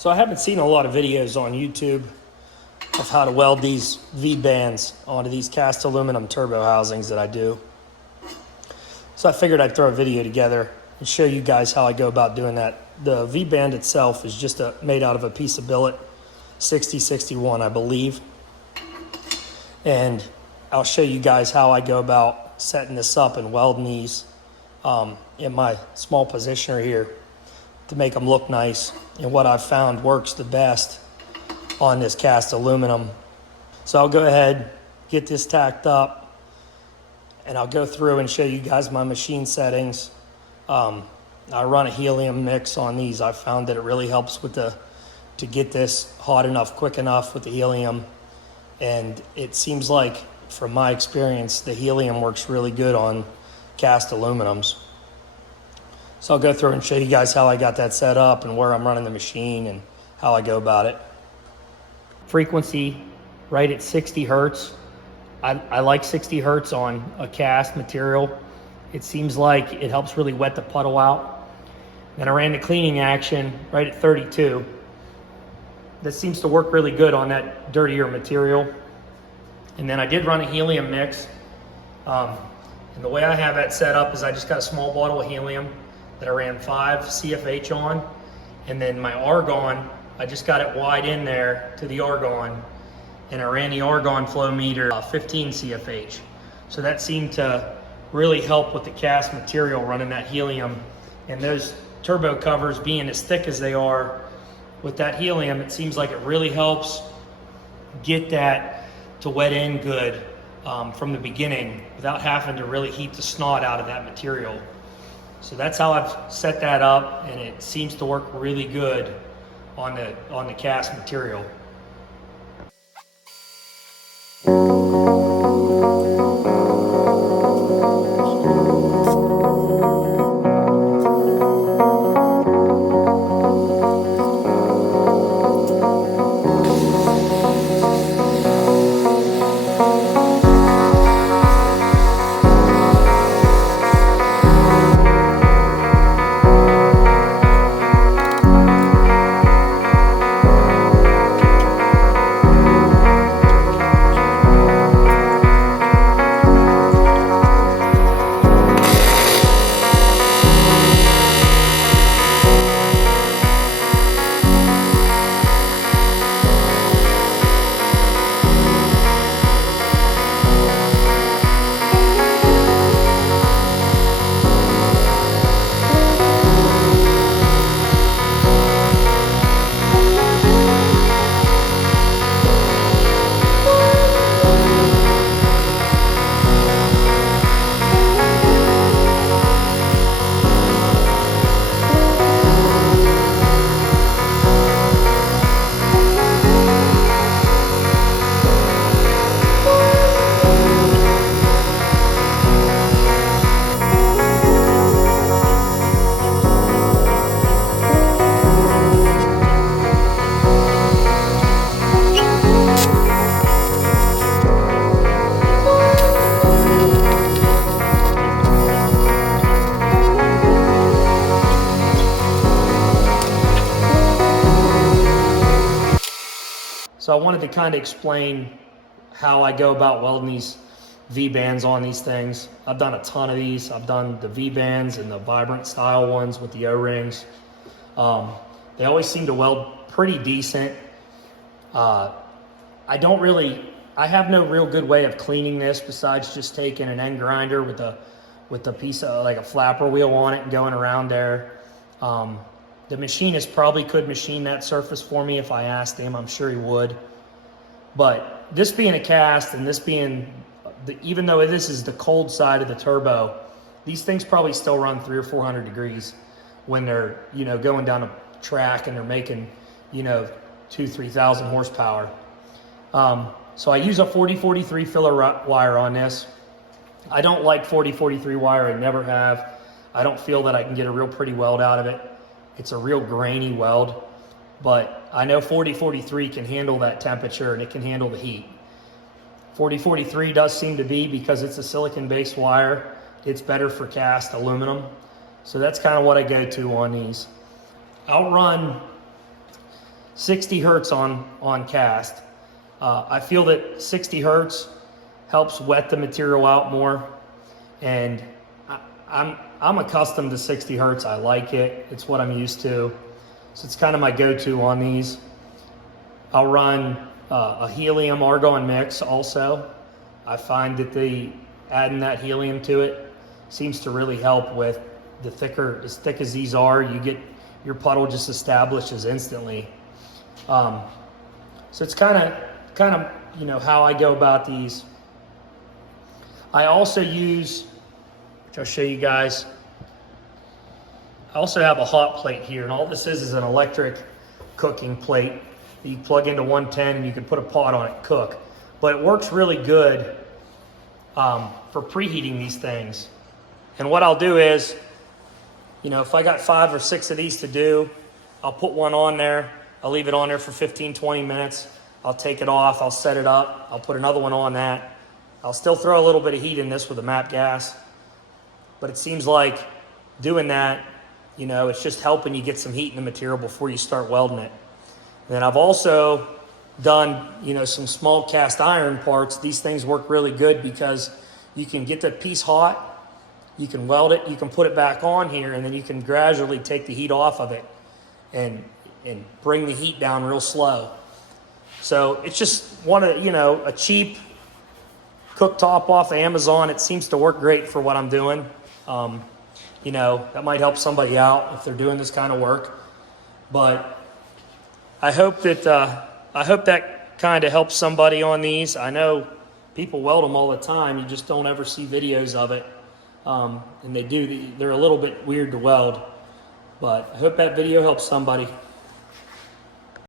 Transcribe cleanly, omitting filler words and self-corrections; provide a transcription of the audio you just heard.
So I haven't seen a lot of videos on YouTube of how to weld these V-bands onto these cast aluminum turbo housings that I do. So I figured I'd throw a video together and show you guys how I go about doing that. The V-band itself is just made out of a piece of billet, 6061 I believe. And I'll show you guys how I go about setting this up and welding these in my small positioner here to make them look nice, and what I've found works the best on this cast aluminum. So I'll go ahead, get this tacked up, and I'll go through and show you guys my machine settings. I run a helium mix on these. I found that it really helps to get this hot enough, quick enough with the helium. And it seems like, from my experience, the helium works really good on cast aluminums. So I'll go through and show you guys how I got that set up and where I'm running the machine and how I go about it. Frequency right at 60 hertz. I like 60 hertz on a cast material. It seems like it helps really wet the puddle out. Then I ran the cleaning action right at 32. That seems to work really good on that dirtier material. And then I did run a helium mix. And the way I have that set up is I just got a small bottle of helium that I ran 5 CFH on. And then my argon, I just got it wide in there to the argon. And I ran the argon flow meter 15 CFH. So that seemed to really help with the cast material running that helium. And those turbo covers being as thick as they are with that helium, it seems like it really helps get that to wet in good from the beginning without having to really heat the snot out of that material. So that's how I've set that up, and it seems to work really good on the cast material. So I wanted to kind of explain how I go about welding these V-bands on these things. I've done a ton of these. I've done the V-bands and the vibrant style ones with the O-rings. They always seem to weld pretty decent. I have no real good way of cleaning this besides just taking an end grinder with a piece of like a flapper wheel on it and going around there. The machinist probably could machine that surface for me if I asked him. I'm sure he would. But this being a cast and this being, even though this is the cold side of the turbo, these things probably still run 300 or 400 degrees when they're, going down a track and they're making, 2,000-3,000 horsepower. So I use a 40-43 filler wire on this. I don't like 40-43 wire, I never have. I don't feel that I can get a real pretty weld out of it. It's a real grainy weld, but I know 40-43 can handle that temperature and it can handle the heat. 40-43 does seem to be, because it's a silicon-based wire, it's better for cast aluminum. So that's kind of what I go to on these. I'll run 60 hertz on cast. I feel that 60 hertz helps wet the material out more, and I'm accustomed to 60 hertz. I like it. It's what I'm used to. So it's kind of my go-to on these. I'll run a helium argon mix also. I find that adding that helium to it seems to really help with the thicker, as thick as these are, you get your puddle just establishes instantly. So it's kind of you know how I go about these. I also use, which I'll show you guys, I also have a hot plate here, and all this is an electric cooking plate that you plug into 110 and you can put a pot on it and cook. But it works really good for preheating these things. And what I'll do is, you know, if I got 5 or 6 of these to do, I'll put one on there. I'll leave it on there for 15, 20 minutes. I'll take it off. I'll set it up. I'll put another one on that. I'll still throw a little bit of heat in this with a MAP gas. But it seems like doing that, you know, it's just helping you get some heat in the material before you start welding it. And then I've also done, you know, some small cast iron parts. These things work really good because you can get the piece hot, you can weld it, you can put it back on here, and then you can gradually take the heat off of it and bring the heat down real slow. So it's just a cheap cooktop off Amazon. It seems to work great for what I'm doing. You know, that might help somebody out if they're doing this kind of work. But I hope that kind of helps somebody on these. I know people weld them all the time. You just don't ever see videos of it. And they're a little bit weird to weld. But I hope that video helps somebody.